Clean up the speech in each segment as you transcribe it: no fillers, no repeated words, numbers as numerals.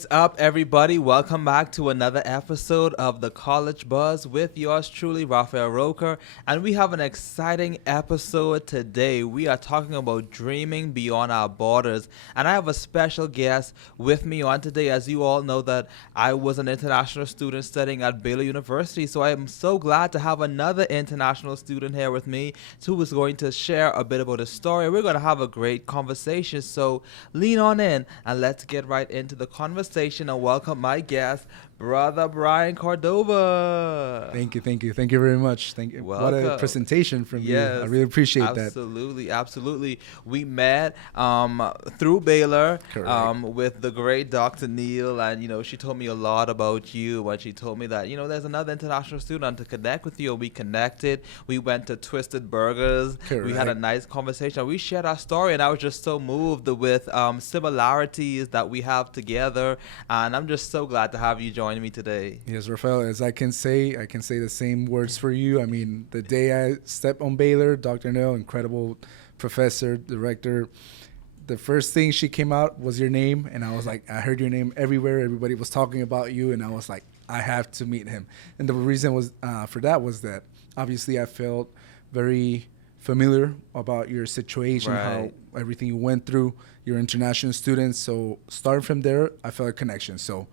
What's up, everybody? Welcome back to another episode of the College Buzz with yours truly, Raphael Roker. And we have an exciting episode today. We are talking about dreaming beyond our borders. And I have a special guest with me on today. As you all know that I was an international student studying at Baylor University. So I am so glad to have another international student here with me who is going to share a bit about his story. We're going to have a great conversation. So lean on in and let's get right into the conversation and welcome my guest, Brother Brian Cordova. Thank you very much. Thank you. Welcome. What a presentation from you. I really appreciate that. Absolutely. We met through Baylor with the great Dr. Neil, and she told me a lot about you. And she told me that there's another international student to connect with you. We connected. We went to Twisted Burgers. Correct. We had a nice conversation. We shared our story, and I was just so moved with similarities that we have together. And I'm just so glad to have you join me today. Yes, Raphael, as I can say the same words for you. I mean, the day I stepped on Baylor, Dr. Neil, incredible professor, director, the first thing she came out was your name, and I was like, I heard your name everywhere. Everybody was talking about you, and I was like, I have to meet him. And the reason was for that was that obviously I felt very familiar about your situation, how everything you went through, your international students. So starting from there, I felt a connection. So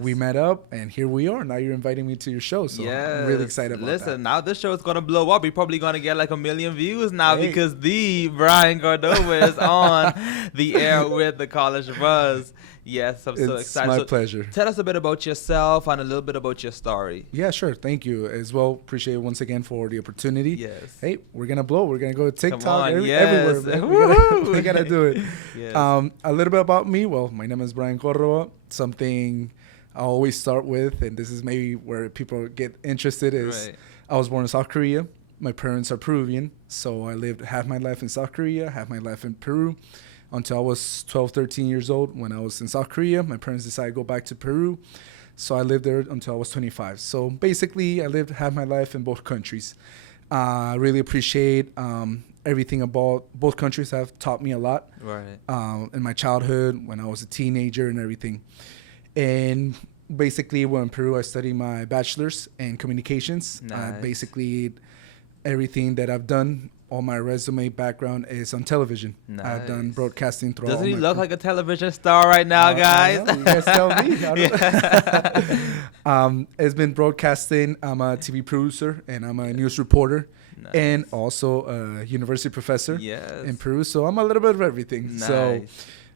we met up, and here we are. Now you're inviting me to your show. So I'm really excited about that. Listen, now this show is going to blow up. We're probably going to get like 1 million views now because the Brian Cordova is on the air with the College Buzz. Yes, I'm so excited. It's my pleasure. Tell us a bit about yourself and a little bit about your story. Yeah, sure. Thank you as well. Appreciate it once again for the opportunity. Yes. Hey, we're going to blow. We're going to go to TikTok everywhere. We got to do it. Yes. A little bit about me. Well, my name is Brian Cordova. Something I always start with, and this is maybe where people get interested, is I was born in South Korea. My parents are Peruvian, so I lived half my life in South Korea, half my life in Peru, until I was 12, 13 years old. When I was in South Korea, my parents decided to go back to Peru, so I lived there until I was 25. So basically, I lived half my life in both countries. I really appreciate everything about both countries have taught me a lot in my childhood, when I was a teenager and everything. And basically, when in Peru, I studied my bachelor's in communications. Basically, everything that I've done, all my resume background is on television. I've done broadcasting throughout. Doesn't he look like a television star right now, guys? You guys tell me. It's been broadcasting. I'm a TV producer, and I'm a news reporter. And also a university professor in Peru. So I'm a little bit of everything. So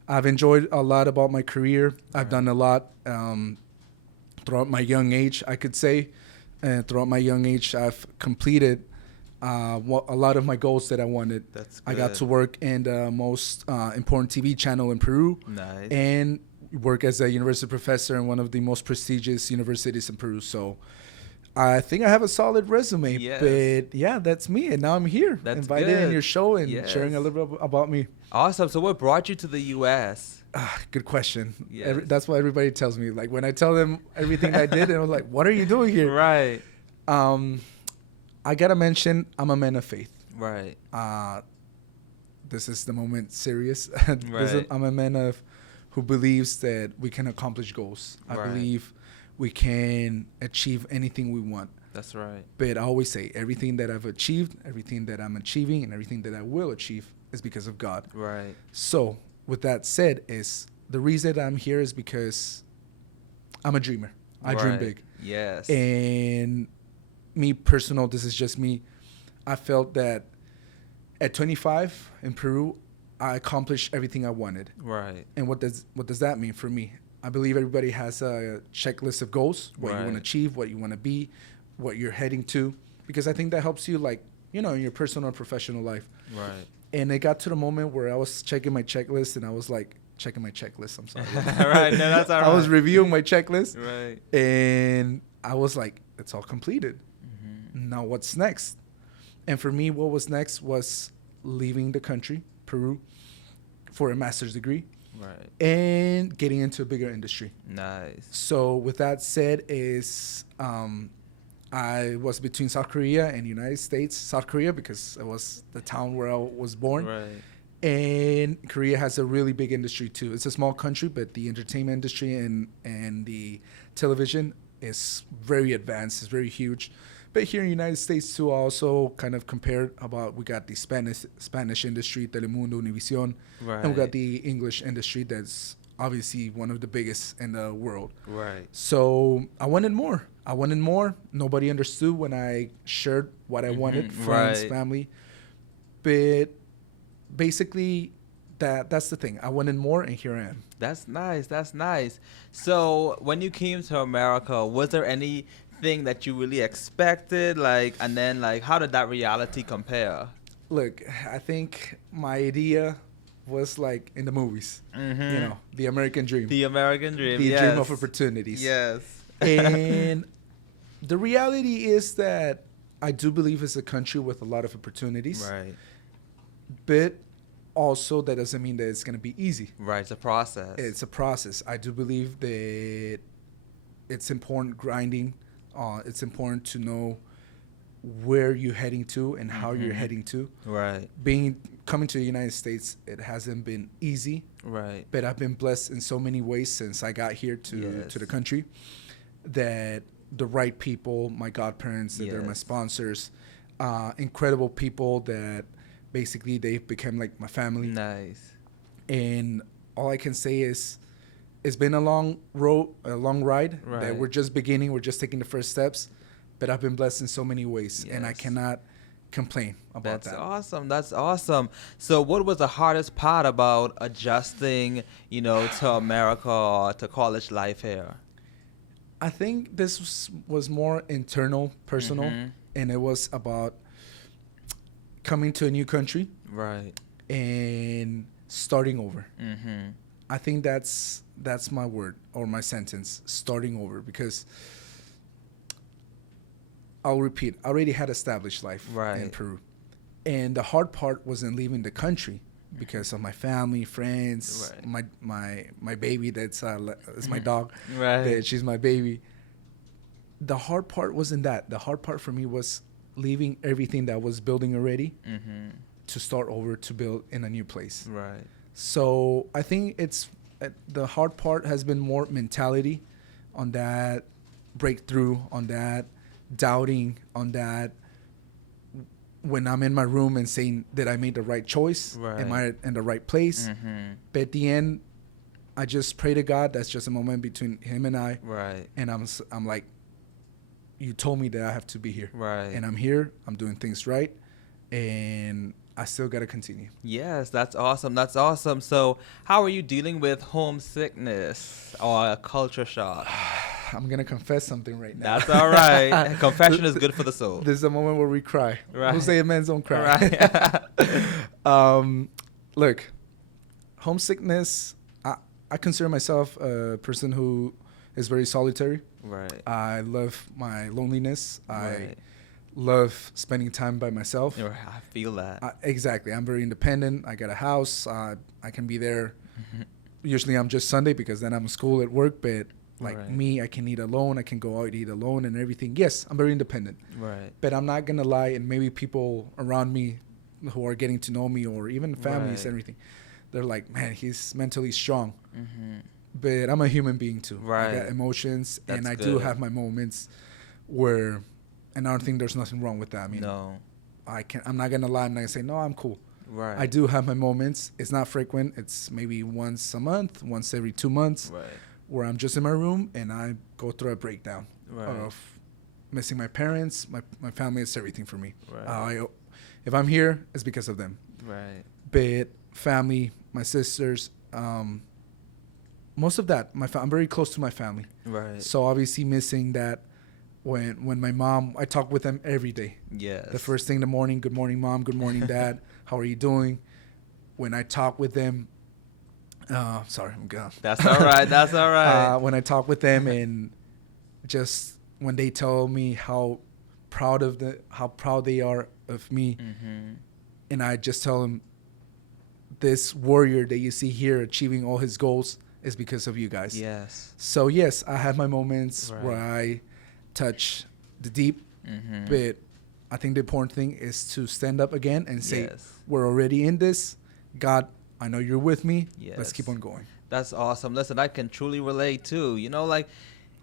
I've enjoyed a lot about my career. I've done a lot throughout my young age, I could say. And throughout my young age, I've completed a lot of my goals that I wanted. That's good. I got to work in the most important TV channel in Peru. And work as a university professor in one of the most prestigious universities in Peru. So I think I have a solid resume, but yeah, that's me. And now I'm here, invited in your show and sharing a little bit about me. Awesome. So what brought you to the U.S.? Good question. That's what everybody tells me. Like when I tell them everything I did, and I'm like, what are you doing here? Right. I got to mention, I'm a man of faith. Right. This is the moment serious. I'm a man who believes that we can accomplish goals. I believe we can achieve anything we want. That's right. But I always say everything that I've achieved, everything that I'm achieving, and everything that I will achieve is because of God. Right. So with that said, is the reason I'm here is because I'm a dreamer. I dream big. Yes. And me personal, this is just me. I felt that at 25 in Peru, I accomplished everything I wanted. Right. And what does that mean for me? I believe everybody has a checklist of goals, what you want to achieve, what you want to be, what you're heading to, because I think that helps you, like, in your personal and professional life. Right. And it got to the moment where I was checking my checklist, and I was like, checking my checklist, I'm sorry. Right, no, that's all right. I was reviewing my checklist, right, and I was like, it's all completed. Mm-hmm. Now what's next? And for me, what was next was leaving the country, Peru, for a master's degree. Right. And getting into a bigger industry. Nice. So with that said, I was between South Korea and United States. South Korea because it was the town where I was born. Right. And Korea has a really big industry too. It's a small country, but the entertainment industry and the television is very advanced. It's very huge. But here in the United States too, I also kind of compared about we got the Spanish industry, Telemundo, Univision, Right. and we got the English industry that's obviously one of the biggest in the world. Right. So I wanted more. I wanted more. Nobody understood when I shared what I wanted, friends, Right. family. But basically, that's the thing. I wanted more, and here I am. That's nice. That's nice. So when you came to America, was there anything that you really expected? Like, and then like, how did that reality compare? Look, I think my idea was like in the movies. You know, the American dream, The American dream. the Yes. dream of opportunities. Yes. And the reality is that I do believe it's a country with a lot of opportunities, Right. but also that doesn't mean that it's going to be easy. Right. It's a process. It's a process. I do believe that it's important grinding. It's important to know where you're heading to and how you're heading to. Right. Coming to the United States, it hasn't been easy, Right. but I've been blessed in so many ways since I got here to the country, that the right people, my godparents, that they're my Yes. sponsors, incredible people that basically they've become like my family. Nice. And all I can say is it's been a long road, a long ride that Right. we're just beginning. We're just taking the first steps, but I've been blessed in so many ways, and I Yes. cannot complain about That's that. awesome. That's awesome. So, what was the hardest part about adjusting, to America or to college life here? I think this was more internal, personal, Mhm. and it was about coming to a new country Right. and starting over. Mm-hmm. I think that's my word or my sentence, starting over, because I'll repeat, I already had established life in Right. Peru. And the hard part wasn't leaving the country because of my family, friends, Right. my baby that's my dog. Right. She's my baby. The hard part wasn't that. The hard part for me was leaving everything that was building already Mm-hmm. to start over to build in a new place. Right. So I think it's the hard part has been more mentality on that breakthrough, on that doubting, on that when I'm in my room and saying that I made the right choice, am I in the right place? Mm-hmm. But at the end, I just pray to God. That's just a moment between Him and I, Right. and I'm like, you told me that I have to be here, Right. and I'm here. I'm doing things right, and I still gotta continue. Yes, that's awesome. That's awesome. So, how are you dealing with homesickness or a culture shock? I'm gonna confess something right now. That's all right. Confession is good for the soul. This is a moment where we cry. Right. Who say men don't cry? Right. Look, homesickness. I consider myself a person who is very solitary. Right. I love my loneliness. I Right. love spending time by myself. I feel that. Exactly. I'm very independent. I got a house. I can be there. Usually I'm just Sunday because then I'm in school at work. But like Right. me, I can eat alone. I can go out and eat alone and everything. Yes, I'm very independent. Right. But I'm not going to lie. And maybe people around me who are getting to know me or even families Right. and everything, they're like, man, he's mentally strong. Mm-hmm. But I'm a human being too. Right. I got emotions, and That's I do good. have my moments where, and I don't think there's nothing wrong with that. I mean, No. I'm not gonna lie. I'm not gonna say no. I'm cool. Right. I do have my moments. It's not frequent. It's maybe once a month, once every 2 months, Right. where I'm just in my room and I go through a breakdown Right. of missing my parents. My family is everything for me. Right. If I'm here, it's because of them. Right. But family, my sisters, most of that, I'm very close to my family. Right. So obviously missing that when my mom, I talk with them every day. Yes. The first thing in the morning, good morning, Mom, good morning, Dad, how are you doing? When I talk with them, sorry, I'm gone. That's all right. That's all right. When I talk with them and just when they tell me how proud they are of me, Mm-hmm. and I just tell them, this warrior that you see here achieving all his goals is because of you guys. Yes. So yes, I have my moments Right. where I touch the deep, Mm-hmm. but I think the important thing is to stand up again and say, Yes. we're already in this. God, I know you're with me. Yes. Let's keep on going. That's awesome. Listen, I can truly relate too. You know, like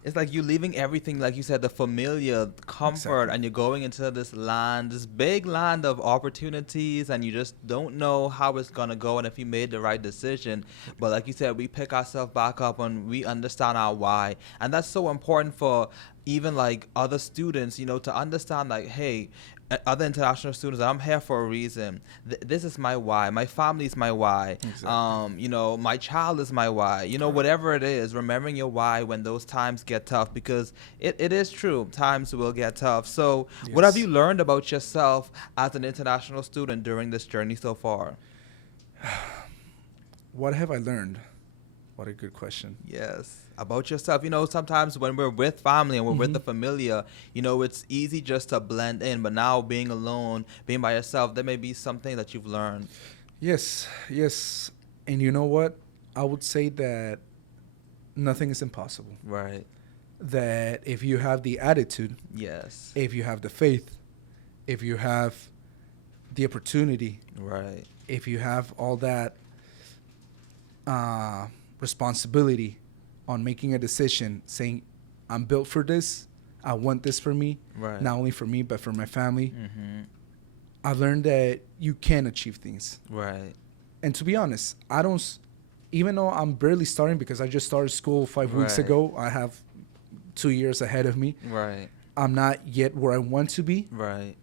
it's like you leaving everything, like you said, the familiar comfort, Exactly. and you're going into this land, this big land of opportunities, and you just don't know how it's gonna go and if you made the right decision. But like you said, we pick ourselves back up and we understand our why, and that's so important for even like other students, you know, to understand like, hey, other international students, I'm here for a reason. This is my why. My family is my why. Exactly. You know, my child is my why. You know, Correct. whatever it is, remembering your why when those times get tough, because it is true. Times will get tough. So, what have Yes. you learned about yourself as an international student during this journey so far? What have I learned? What a good question. Yes, about yourself. You know, sometimes when we're with family and we're with Hmm. the familiar, you know, it's easy just to blend in. But now being alone, being by yourself, there may be something that you've learned. Yes, yes. And you know what? I would say that nothing is impossible. Right. That if you have the attitude, Yes. if you have the faith, if you have the opportunity, Right. if you have all that responsibility on making a decision, saying, I'm built for this, I want this for me, Right. not only for me, but for my family, Mm-hmm. I've learned that you can achieve things. Right. And to be honest, I don't, even though I'm barely starting because I just started school 5 weeks Right. ago, I have 2 years ahead of me. Right. I'm not yet where I want to be, Right.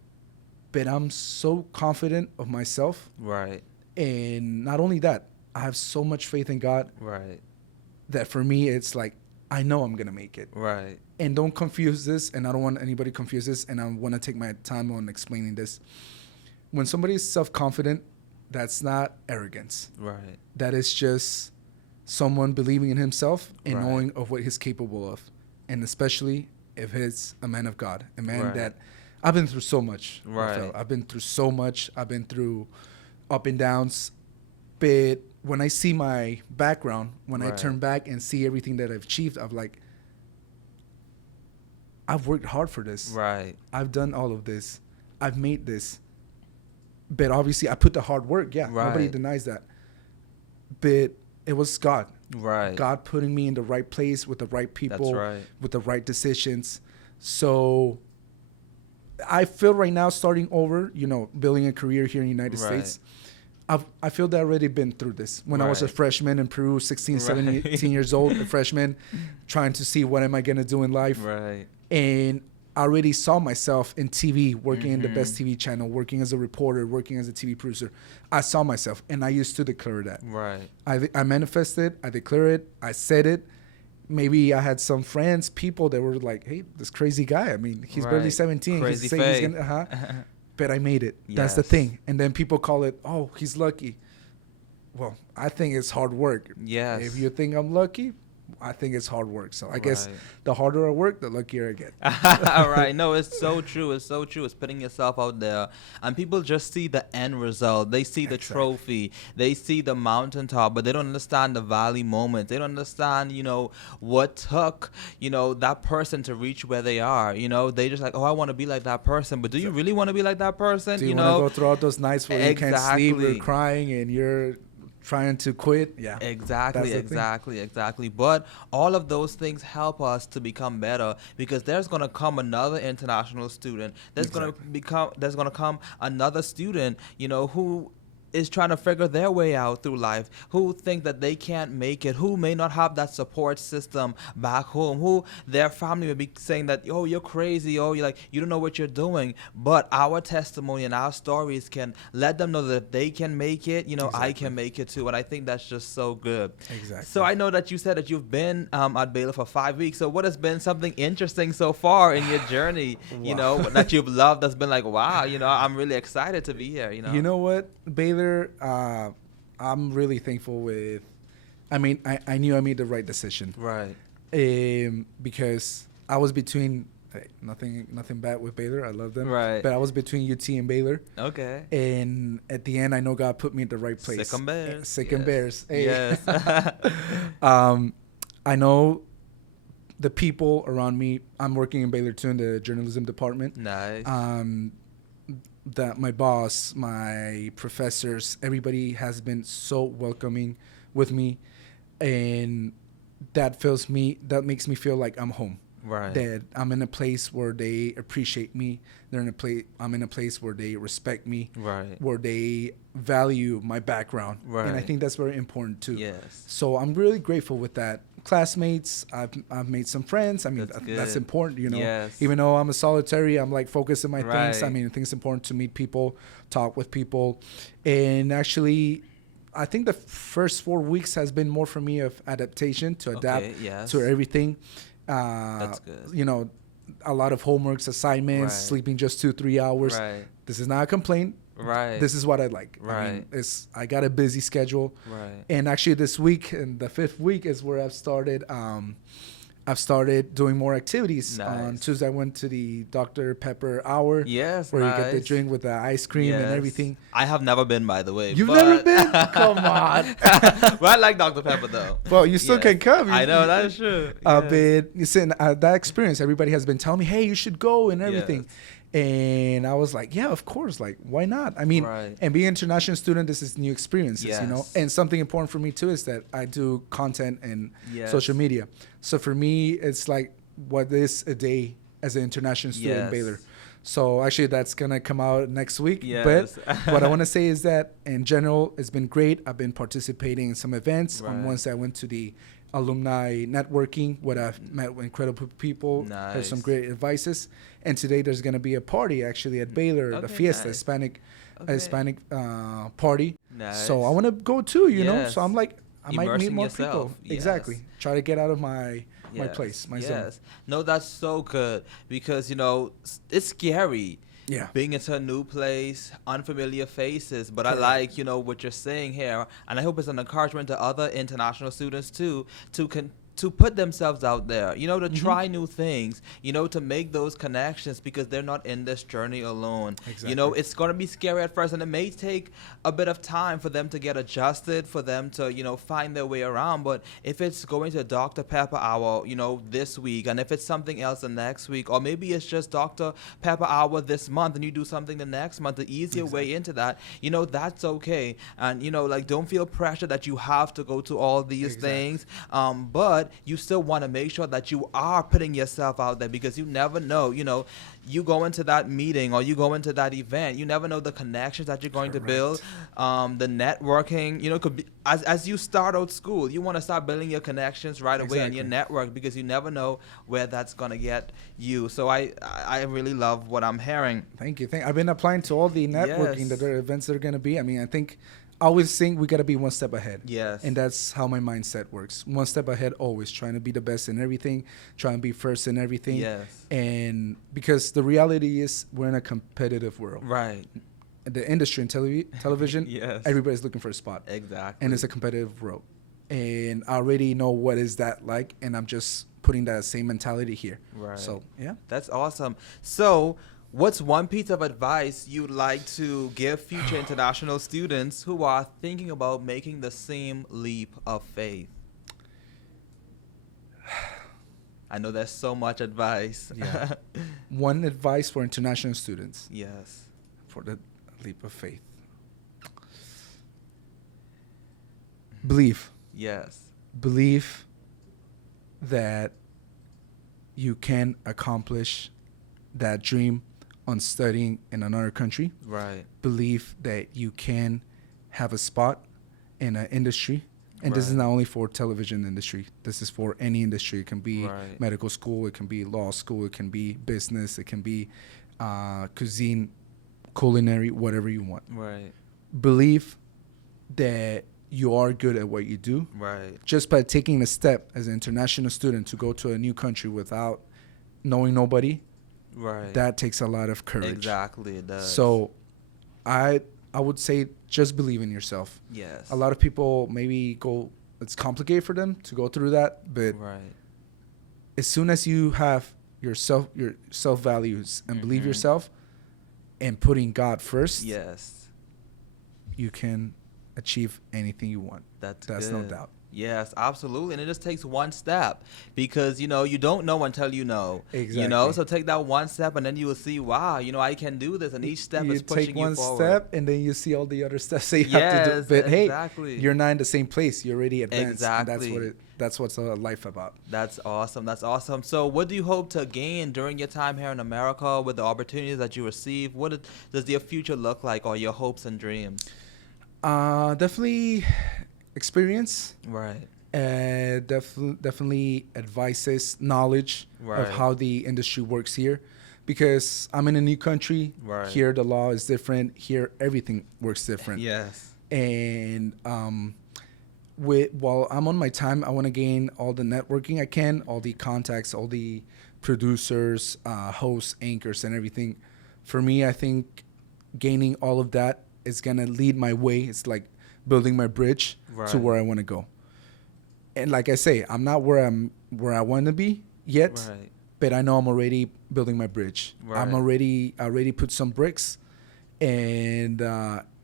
but I'm so confident of myself. Right. And not only that, I have so much faith in God Right. that for me, it's like, I know I'm going to make it. Right. And don't confuse this, and I don't want anybody to confuse this, and I want to take my time on explaining this. When somebody is self-confident, that's not arrogance. Right. That is just someone believing in himself and Right. knowing of what he's capable of. And especially if he's a man of God, a man Right. that I've been through so much. Right. Raphael. I've been through so much. I've been through up and downs. But when I see my background, when I Right. turn back and see everything that I've achieved, I'm like, I've worked hard for this. Right. I've done all of this. I've made this. But obviously, I put the hard work. Yeah, nobody Right. denies that. But it was God. Right. God putting me in the right place with the right people, right. with the right decisions. So I feel right now, starting over, you know, building a career here in the United Right. States, I feel that I've already been through this. When I was a Right. freshman in Peru, 16, Right. 17, 18 years old, a freshman, trying to see what am I going to do in life. Right. And I already saw myself in TV, working in the Mhm. best TV channel, working as a reporter, working as a TV producer. I saw myself, and I used to declare that. Right. I manifested, I declare it, I said it. Maybe I had some friends, people that were like, hey, this crazy guy. I mean, he's barely Right. 17. Crazy He's saying he's faith. gonna, but I made it. That's the Yes. thing. And then people call it, oh, he's lucky. Well, I think it's hard work. Yes. If you think I'm lucky, I think it's hard work. So I guess Right. the harder I work, the luckier I get. All right. No, it's so true. It's so true. It's putting yourself out there. And people just see the end result. They see the Exactly. trophy. They see the mountaintop, but they don't understand the valley moments. They don't understand, you know, what took, you know, that person to reach where they are. You know, they just like, oh, I want to be like that person. But do you really want to be like that person? Do you want know, to go through all those nights where you can't sleep, Exactly. you're crying, and you're trying to quit? Yeah. Exactly, That's the thing. exactly. But all of those things help us to become better, because there's gonna come another international student. There's gonna come another student, you know, who is trying to figure their way out through life, who think that they can't make it, who may not have that support system back home, who their family may be saying that, oh, you're crazy, oh, you don't know what you're doing. But our testimony and our stories can let them know that if they can make it, you know, I Exactly. can make it too. And I think that's just so good. Exactly. So I know that you said that you've been at Baylor for 5 weeks. So what has been something interesting so far in your journey, you know, Wow. that you've loved, that's been like, wow, you know, I'm really excited to be here, you know? You know what, Baylor, I'm really thankful with. I mean, I knew I made the right decision. Right. Because I was between. Hey, nothing bad with Baylor. I love them. Right. But I was between UT and Baylor. Okay. And at the end, I know God put me in the right place. Sick 'em Bears. Sick 'em Yes. Bears. Hey. Yes. I know the people around me. I'm working in Baylor too in the journalism department. Nice. that my boss, my professors, everybody has been so welcoming with me, and that makes me feel like I'm home. Right. That I'm in a place where they appreciate me. I'm in a place where they respect me. Right. Where they value my background. Right. And I think that's very important too. Yes. So I'm really grateful with that. Classmates, I've made some friends. I mean, that's important, you know. Yes. Even though I'm a solitary, I'm like focused on my things. Right. I mean, I think it's important to meet people, talk with people, and actually, I think the first 4 weeks has been more for me of adaptation to adapt to everything. That's good. You know, a lot of homeworks, assignments, sleeping just 2-3 hours. Right. This is not a complaint. Right. This is what I like. Right. I mean, I got a busy schedule. Right. And actually this week, and the 5th week, is where I've started doing more activities. Nice. On Tuesday, I went to the Dr. Pepper hour. Yes, where you get the drink with the ice cream and everything. I have never been, by the way. You've never been? Come on. Well, I like Dr. Pepper, though. Well, you still can come. I know, that's true. But you see, that experience, everybody has been telling me, hey, you should go and everything. Yes. And I was like, yeah, of course. Like, why not? I mean, and being an international student, this is new experiences, you know? And something important for me, too, is that I do content and social media. So for me, it's like, what is a day as an international student in Baylor? So actually, that's going to come out next week. But what I want to say is that, in general, it's been great. I've been participating in some events. On Wednesday, I went to the alumni networking where I've met with incredible people. There's some great advices. And today there's going to be a party actually at Baylor, the Fiesta, Hispanic party. Nice. So I want to go too, you know. So I'm like, I might meet more yourself. people. Yes. Exactly. Try to get out of my place, my zone. No, that's so good because, you know, it's scary. Yeah. Being into a new place, unfamiliar faces. But I like, you know, what you're saying here. And I hope it's an encouragement to other international students, too, to put themselves out there, you know, to try new things, you know, to make those connections because they're not in this journey alone. Exactly. You know, it's going to be scary at first and it may take a bit of time for them to get adjusted, for them to, you know, find their way around. But if it's going to Dr. Pepper Hour, you know, this week, and if it's something else the next week, or maybe it's just Dr. Pepper Hour this month and you do something the next month, the easier way into that, you know, that's okay. And, you know, like, don't feel pressure that you have to go to all these things. But you still want to make sure that you are putting yourself out there because you never know, you know, you go into that meeting or you go into that event, you never know the connections that you're going to build, the networking, you know, could be as you start out school, you want to start building your connections right away in your network because you never know where that's going to get you. So I really love what I'm hearing. Thank you. I've been applying to all the networking that are events that are going to be. I mean, I always think we got to be one step ahead. Yes. And that's how my mindset works. One step ahead, always trying to be the best in everything, trying to be first in everything. Yes. And because the reality is we're in a competitive world. Right. The industry in television, everybody's looking for a spot. Exactly. And it's a competitive world. And I already know what is that like, and I'm just putting that same mentality here. Right. So, yeah. That's awesome. So, what's one piece of advice you'd like to give future international students who are thinking about making the same leap of faith? I know there's so much advice. Yeah. One advice for international students. Yes. For the leap of faith. Believe. Yes. Believe that you can accomplish that dream on studying in another country. Right. Believe that you can have a spot in an industry. And this is not only for television industry. This is for any industry. It can be medical school. It can be law school. It can be business. It can be cuisine, culinary, whatever you want. Right. Believe that you are good at what you do. Right. Just by taking a step as an international student to go to a new country without knowing nobody, that takes a lot of courage. Exactly, it does. So I would say just believe in yourself. Yes. A lot of people maybe it's complicated for them to go through that, but as soon as you have your self values and believe yourself and putting God first, yes, you can achieve anything you want. That's no doubt. Yes, absolutely. And it just takes one step because, you don't know until you know. Exactly. So take that one step and then you will see, wow, I can do this. And each step You is take pushing you one forward. step and then you see all the other steps that you have to do. Yes, But hey, exactly. you're not in the same place. You're already advanced, and Exactly. that's what's life about. That's awesome. That's awesome. So, what do you hope to gain during your time here in America with the opportunities that you receive? Does your future look like, or your hopes and dreams? Definitely experience. Right. Definitely advices, knowledge Right. of how the industry works here, because I'm in a new country. Right. Here the law is different. Here everything works different. Yes. And while I'm on my time, I want to gain all the networking I can, all the contacts, all the producers, hosts, anchors, and everything. For me, I think gaining all of that is gonna lead my way. It's like building my bridge to where I want to go. And like I say, I'm not where I want to be yet, Right. but I know I'm already building my bridge. Right. I already put some bricks, and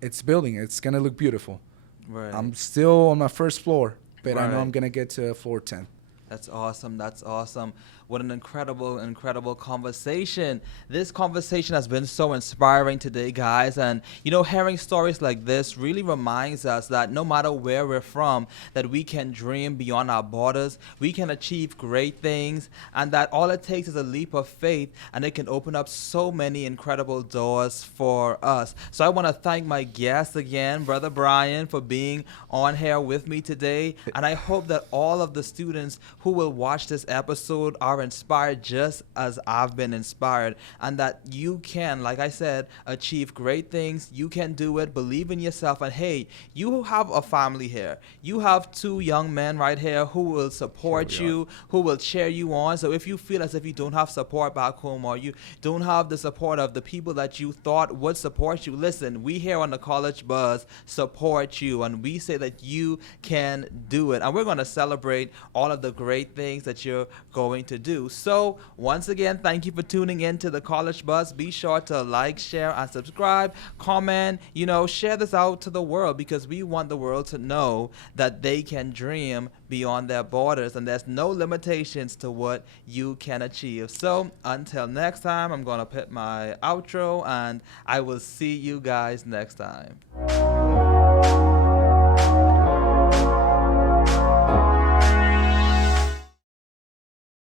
it's building. It's gonna look beautiful. Right. I'm still on my first floor, but I know Right. I'm gonna get to floor 10. That's awesome. That's awesome. What an incredible, incredible conversation. This conversation has been so inspiring today, guys. And, hearing stories like this really reminds us that no matter where we're from, that we can dream beyond our borders, we can achieve great things, and that all it takes is a leap of faith, and it can open up so many incredible doors for us. So I want to thank my guest again, Brother Brian, for being on here with me today. And I hope that all of the students who will watch this episode are inspired just as I've been inspired, and that you can, like I said, achieve great things. You can do it. Believe in yourself. And hey, you have a family here. You have two young men right here who will support you, who will cheer you on. So if you feel as if you don't have support back home, or you don't have the support of the people that you thought would support you, listen, we here on the College Buzz support you, and we say that you can do it. And we're going to celebrate all of the great things that you're going to do. So once again, thank you for tuning in to the College Buzz. Be sure to like, share, and subscribe, comment, share this out to the world, because we want the world to know that they can dream beyond their borders, and there's no limitations to what you can achieve. So until next time, I'm going to put my outro, and I will see you guys next time.